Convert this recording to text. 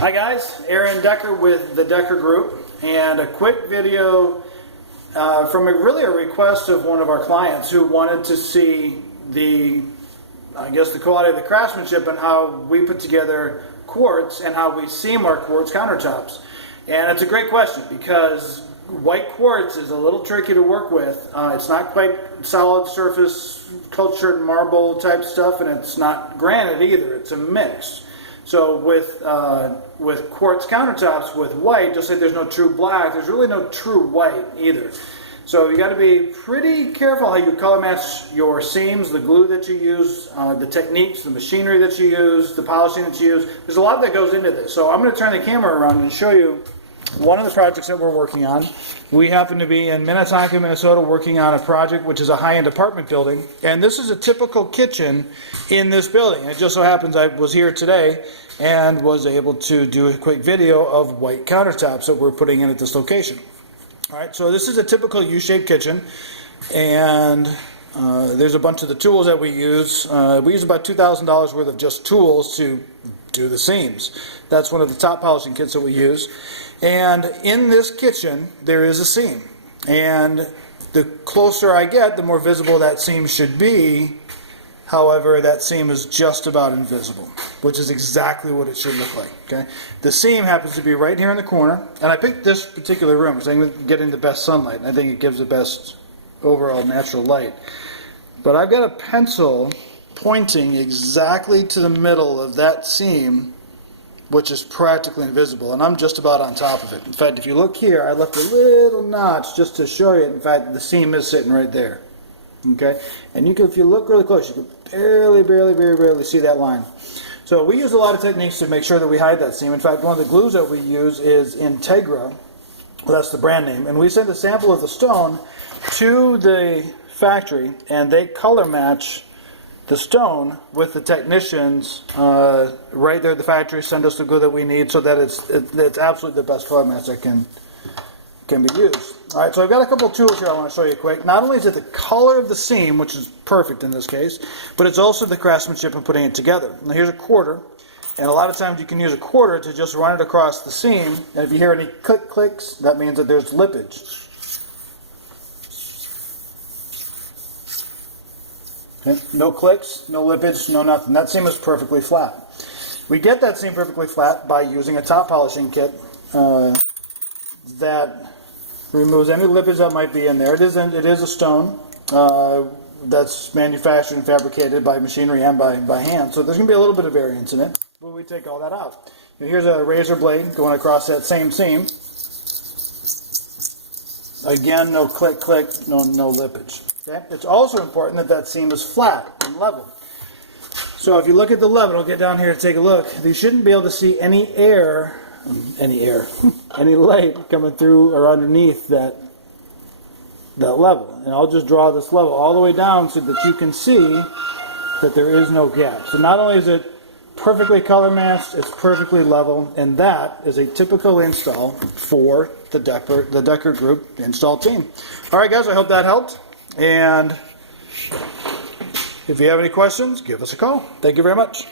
Hi guys, Aaron Decker with the Decker Group, and a quick video from really a request of one of our clients who wanted to see the quality of the craftsmanship and how we put together quartz and how we seam our quartz countertops. And it's a great question because white quartz is a little tricky to work with. It's not quite solid surface cultured marble type stuff, and it's not granite either. It's a mix. So with quartz countertops with white, just like there's no true black, there's really no true white either. So you got to be pretty careful how you color match your seams, the glue that you use, the techniques, the machinery that you use, the polishing that you use. There's a lot that goes into this. So I'm going to turn the camera around and show you one of the projects that we're working on. We happen to be in Minnetonka, Minnesota, working on a project which is a high-end apartment building. And this is a typical kitchen in this building. It just so happens I was here today and was able to do a quick video of white countertops that we're putting in at this location. All right, so this is a typical U-shaped kitchen, and there's a bunch of the tools that we use. We use about $2,000 worth of just tools to do the seams. That's one of the top polishing kits that we use. And in this kitchen, there is a seam. And the closer I get, the more visible that seam should be. However, that seam is just about invisible, which is exactly what it should look like. Okay, the seam happens to be right here in the corner, and I picked this particular room because I'm getting the best sunlight, and I think it gives the best overall natural light. But I've got a pencil pointing exactly to the middle of that seam, which is practically invisible, and I'm just about on top of it. In fact, if you look here, I left a little notch just to show you. In fact, the seam is sitting right there. Okay, and you can, if you look really close, you can barely see that line. So we use a lot of techniques to make sure that we hide that seam. In fact, one of the glues that we use is Integra. Well, that's the brand name. And we send a sample of the stone to the factory, and they color match the stone with the technicians right there at the factory. Send us the glue that we need so that it's absolutely the best color match that can be used. All right, so I've got a couple of tools here I want to show you quick. Not only is it the color of the seam, which is perfect in this case, but it's also the craftsmanship of putting it together. Now here's a quarter, and a lot of times you can use a quarter to just run it across the seam, and if you hear any clicks, that means that there's lippage. Okay. No clicks, no lippage, no nothing. That seam is perfectly flat. We get that seam perfectly flat by using a top polishing kit that removes any lippage that might be in there. It is a stone that's manufactured and fabricated by machinery and by hand, so there's going to be a little bit of variance in it, but we take all that out. And here's a razor blade going across that same seam. Again, no click, no lippage. Okay? It's also important that that seam is flat and level. So if you look at the level, I'll get down here to take a look, you shouldn't be able to see any light coming through or underneath that level. And I'll just draw this level all the way down so that you can see that there is no gap. So not only is it perfectly color matched, it's perfectly level, and that is a typical install for the Decker Group install team. All right, guys, I hope that helped. And if you have any questions, give us a call. Thank you very much.